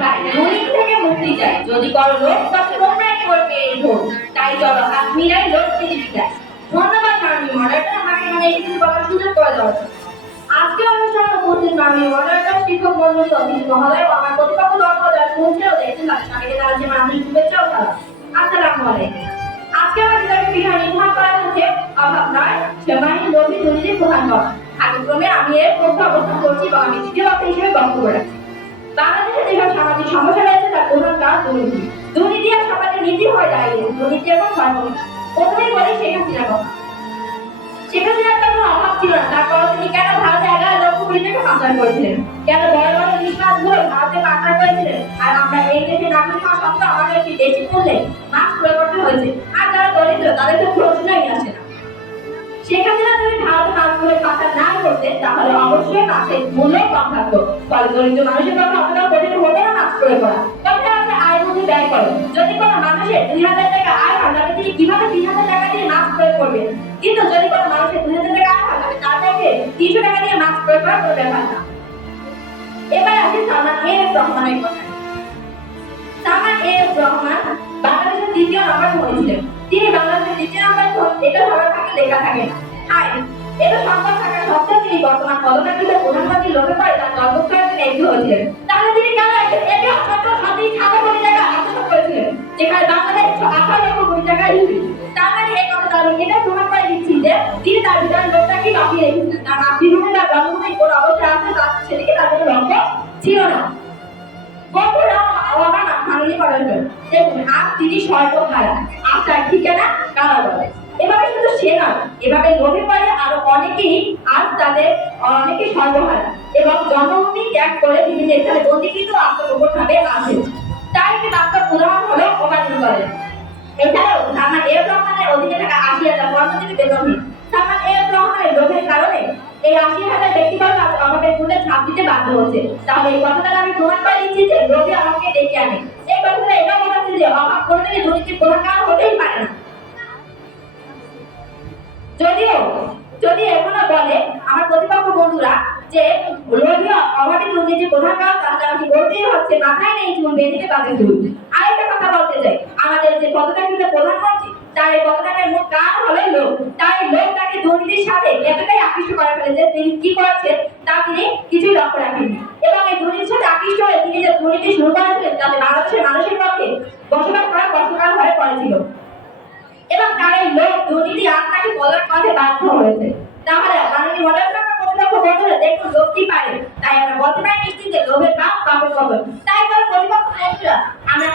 ভাই দুর্নীতি থেকে মুক্তি চাই, যদি করো লোক তবে তোমরাই করবে এই ভোট। তাই চলো হাত মিলাই লোক নীতি চাই। ধন্যবাদ মাননীয় মডারেটর, আমাকে এই কিছু বলার সুযোগ করে দেওয়ার জন্য। আজকে অনুষ্ঠানে উপস্থিত মাননীয় মডারেটর, শিক্ষক মন্ডল, অতিথি মহোদয় ও আমার প্রতিপক্ষ দল যারা শুনছেও দেখছেন তাদের সবাইকে জানাচ্ছি আমার আন্তরিক শুভেচ্ছা ও সালাম। আসসালামু আলাইকুম। আজকে আমার বিভাগের বিষয় নির্ধারণ করা হচ্ছে অভাব নয় সেনাবাহিনী লোভী দুর্নীতির প্রধান কারণ। কার্যক্রমে আমি এর পক্ষে অবস্থান করছি এবং আমি তৃতীয় পক্ষ হিসেবে বক্তব্য রাখছি। বাংলাদেশে যেসব সামাজিক সমস্যা রয়েছে তার প্রধান কারণ দুর্নীতি। দুর্নীতি আর সমাজের নীতি হয়ে দাঁড়িয়েছে দুর্নীতি এবং সর্বনাশ। প্রথমেই বলি শেখ হাসিনার কথা। শেখ হাসিনার কোনো অভাব ছিল না, তারপর তিনি কেন ভারতে 11 লক্ষ কোটি টাকা পাচার করেছিলেন, কেন বড় বড় নিষ্পাপগুলো ভারতে পাচার করেছিলেন, আর আমরা এই দেশে নাগরিক হওয়া সত্ত্বেও আমাদের একটি দেশি মূল্যে মাস্ক প্রয়োগ করতে হয়েছে। আর যারা দরিদ্র তাদের তো প্রশ্নই আসে না। শেখ হাসিনা যদি ভারতে মাস্কগুলো পাচার না করতেন তাহলে অবশ্যই মাস্কের মূল্য কম থাকতো, ফলে দরিদ্র মানুষের পক্ষে অতটাও কঠিন হতো না মাস্ক প্রয়োগ করা। তবে আপনি আয় বুঝে ব্যয় করেন। যদি কোনো মানুষের 2000 টাকা আয় হয় তাহলে তিনি কিভাবে 3000 টাকা দিয়ে মাস্ক প্রয়োগ করবেন? কিন্তু যদি কোনো মানুষের 2000 টাকা আয় হয় তাহলে তার পক্ষে 300 টাকা দিয়ে মাস্ক প্রয়োগ করা কোনো ব্যাপার না। এবার আসি সালমান এফ রহমানের কথা। সালমান এফ রহমান বাংলাদেশের 2য় নম্বর ধনী ছিলেন। তিনি বাংলাদেশের 2য় নম্বর ধনী, এটা সবার কাছে লেখা থাকে না। হাই, এটা সম্ভব থাকা সত্ত্বেও তিনি বর্তমান পদোন্নতিত প্রধানমন্ত্রী লোভে পড়ে তার জন্মস্থানে একটি হয়েছিলেন। তাহলে তিনি কেন এটি ছোট সাথী 7 কোটি টাকা আত্মসাৎ করেছিলেন, যেখানে বাংলাদেশ 18 লক্ষ কোটি টাকা ইউপি? তার মানে এই কথা আমি এটা প্রমাণ করে দিচ্ছি যে তিনি তার ভিতরে লোকটাকে বাঁচিয়ে রেখেছিলেন। তার মাতৃভূমি বা জন্মভূমি কোন অবস্থায় আছে তার সেদিকে তার কোনো লক্ষ্য ছিল না। বন্ধুরা আমার মাননীয় মডারেটর দেখুন, আজ তিনি সর্বহারা, আর তার ঠিকানা কারাগারে। এভাবে শুধু সে নয়, এভাবে লোভে পড়ে আরো অনেকেই আজ তাদের অনেকে সর্বহারা এবং জন্মভূমি ত্যাগ করে বিভিন্ন স্থানে বন্দীকৃত আত্মগোপন ভাবে আছে। তার একটি বাস্তব উদাহরণ হলো ওবায়দুল কলেজ। এছাড়াও সালমান এফ রহমানের অধীনে থাকা 80,000 কর্মজীবী বেতনহীন। সালমান এফ রহমানের লোভের কারণে এই 80,000 ব্যক্তিগত অভাবের মূল্যে ছাপ দিতে বাধ্য হচ্ছে। তাহলে এই কথাটা আমি প্রমাণ করে দিচ্ছি যে লোভে আমাকে ডেকে আনে। এই কথাটা এটাও বোঝাচ্ছে যে অভাব কোনোদিনই দুর্নীতির প্রধান কারণ হতেই পারে না। যদি এখনো বলে আমার প্রতিপক্ষ বন্ধুরা যে লোভী অভাবী দুর্নীতির প্রধান কারণ, তাহলে আমাকে বলতেই হচ্ছে মাথায় নেই চুল, বেঁধে বাঁধে চুল। আরেকটা কথা বলতে চাই, আমাদের যে পদত্যাগকৃত প্রধানমন্ত্রী তার এই পদত্যাগের মূল কারণ হলো লোভ। তাই লোভ তাকে দুর্নীতির সাথে এতটাই আকৃষ্ট করে ফেলেছে তিনি কি করেছেন তা তিনি কিছুই লক্ষ্য রাখেননি, এবং এই দুর্নীতির সাথে আকৃষ্ট হয়ে তিনি যে দুর্নীতি শুরু করেছিলেন তাতে বাংলাদেশের মানুষের পক্ষে বসবাস করা কষ্টকর হয়ে পড়েছিল, এবং তার এই লোভ দুর্নীতি আজ তাকে বলার পথে বাধ্য হয়েছে। তাহলে মাননীয় মডারেটর প্রতিপক্ষ বন্ধুরা দেখুন লোভ কি পারে, তাই আমরা বলতে পারি নিশ্চিত যে লোভের পাপ পাপের কবর। তাই করে প্রতিপক্ষ বন্ধুরা আমরা